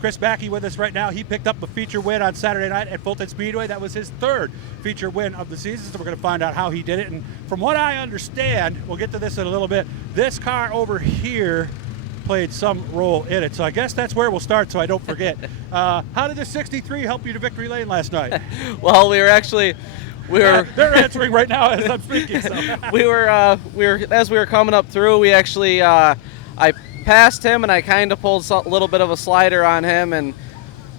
Chris Mackey with us right now. He picked up a feature win on Saturday night at Fulton Speedway. That was his third feature win of the season, so we're going to find out how he did it. And from what I understand, we'll get to this in a little bit, this car over here played some role in it. So I guess that's where we'll start so I don't forget. How did the 63 help you to victory lane last night? Well, they're answering right now as I'm speaking. So. we were as we were coming up through, we actually I passed him and I kind of pulled a little bit of a slider on him, and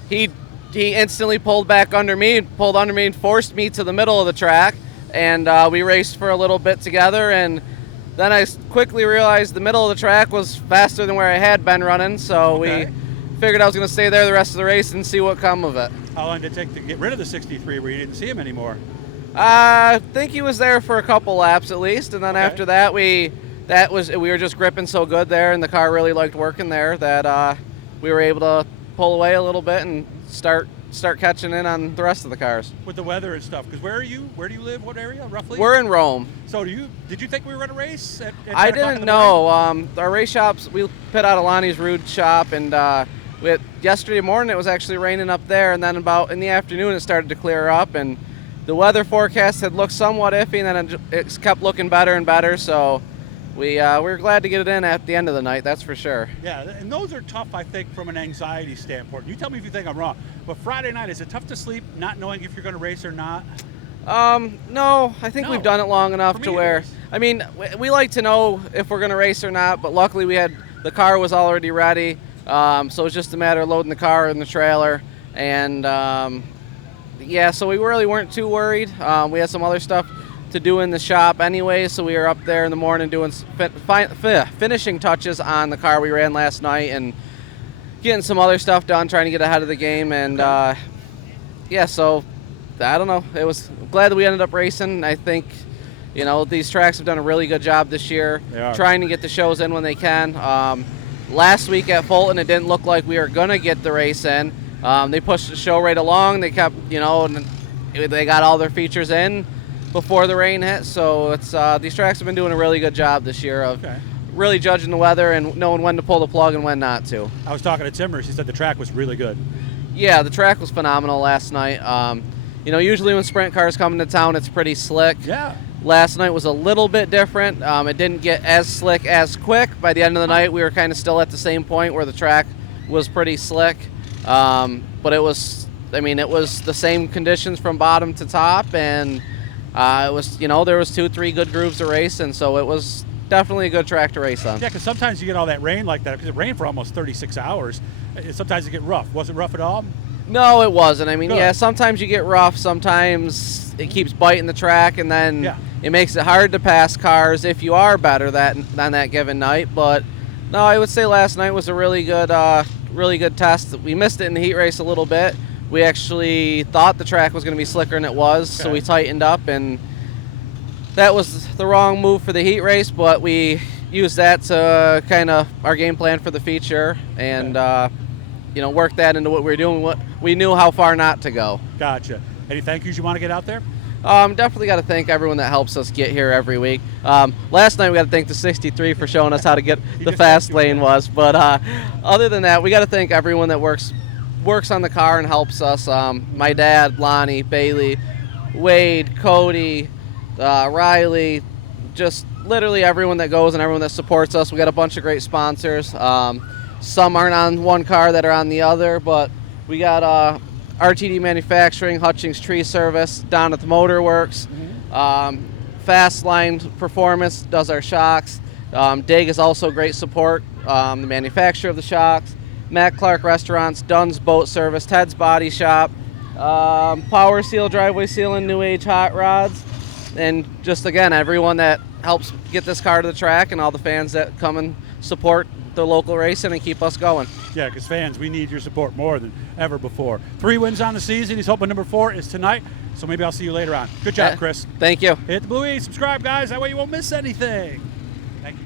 he instantly pulled back under me and forced me to the middle of the track, and we raced for a little bit together, and then I quickly realized the middle of the track was faster than where I had been running, so we figured I was going to stay there the rest of the race and see what come of it. How long did it take to get rid of the 63 where you didn't see him anymore? I think he was there for a couple laps at least, and then after that we were just gripping so good there, and the car really liked working there that we were able to pull away a little bit and start catching in on the rest of the cars. With the weather and stuff, because where are you? Where do you live? What area, roughly? We're in Rome. So did you think we were going to race? I didn't know. Our race shops, we pit out of Lonnie's Rude shop, and yesterday morning it was actually raining up there, and then about in the afternoon it started to clear up, and the weather forecast had looked somewhat iffy, and then it kept looking better and better, so we were glad to get it in at the end of the night, that's for sure. Yeah, and those are tough, I think, from an anxiety standpoint. You tell me if you think I'm wrong, but Friday night, is it tough to sleep not knowing if you're going to race or not? No, I think we've done it long enough to where, I mean, we like to know if we're going to race or not, but luckily the car was already ready, so it was just a matter of loading the car in the trailer, and yeah, so we really weren't too worried. We had some other stuff to do in the shop anyway, so we were up there in the morning doing finishing touches on the car we ran last night and getting some other stuff done, trying to get ahead of the game, and yeah, so I don't know. It was glad that we ended up racing. I think, you know, these tracks have done a really good job this year, trying to get the shows in when they can. Last week at Fulton, it didn't look like we were going to get the race in. They pushed the show right along. They kept, you know, and they got all their features in before the rain hit. So it's these tracks have been doing a really good job this year of really judging the weather and knowing when to pull the plug and when not to. I was talking to Timbers. He said the track was really good. Yeah, the track was phenomenal last night. You know, usually when sprint cars come into town, it's pretty slick. Yeah. Last night was a little bit different. It didn't get as slick as quick. By the end of the night, we were kind of still at the same point where the track was pretty slick. But it was the same conditions from bottom to top, and it was, you know, there was 2-3 good grooves to race, and so it was definitely a good track to race on. Yeah, because sometimes you get all that rain like that, because it rained for almost 36 hours. Sometimes it get rough. Was it rough at all? No, it wasn't. I mean, yeah, sometimes you get rough, sometimes it keeps biting the track, and then it makes it hard to pass cars if you are better than that given night. But no, I would say last night was a really good test. We missed it in the heat race a little bit. We actually thought the track was going to be slicker than it was, so we tightened up, and that was the wrong move for the heat race, but we used that to kind of our game plan for the feature, and you know, work that into what we were doing. We knew how far not to go. Gotcha. Any thank yous you want to get out there? Definitely got to thank everyone that helps us get here every week. Last night we got to thank the 63 for showing us how to get the fast lane was. But other than that, we got to thank everyone that works on the car and helps us. My dad, Lonnie, Bailey, Wade, Cody, Riley, just literally everyone that goes and everyone that supports us. We got a bunch of great sponsors. Some aren't on one car that are on the other, but we got RTD Manufacturing, Hutchings Tree Service, down at the Motor Works. Fast Line Performance does our shocks. DIG is also great support, the manufacturer of the shocks. Matt Clark Restaurants, Dunn's Boat Service, Ted's Body Shop, Power Seal, Driveway Sealing, New Age Hot Rods, and just, again, everyone that helps get this car to the track and all the fans that come and support the local racing and keep us going. Yeah, because fans, we need your support more than ever before. 3 wins on the season. He's hoping number 4 is tonight, so maybe I'll see you later on. Good job, Chris. Thank you. Hit the blue E, subscribe, guys. That way you won't miss anything.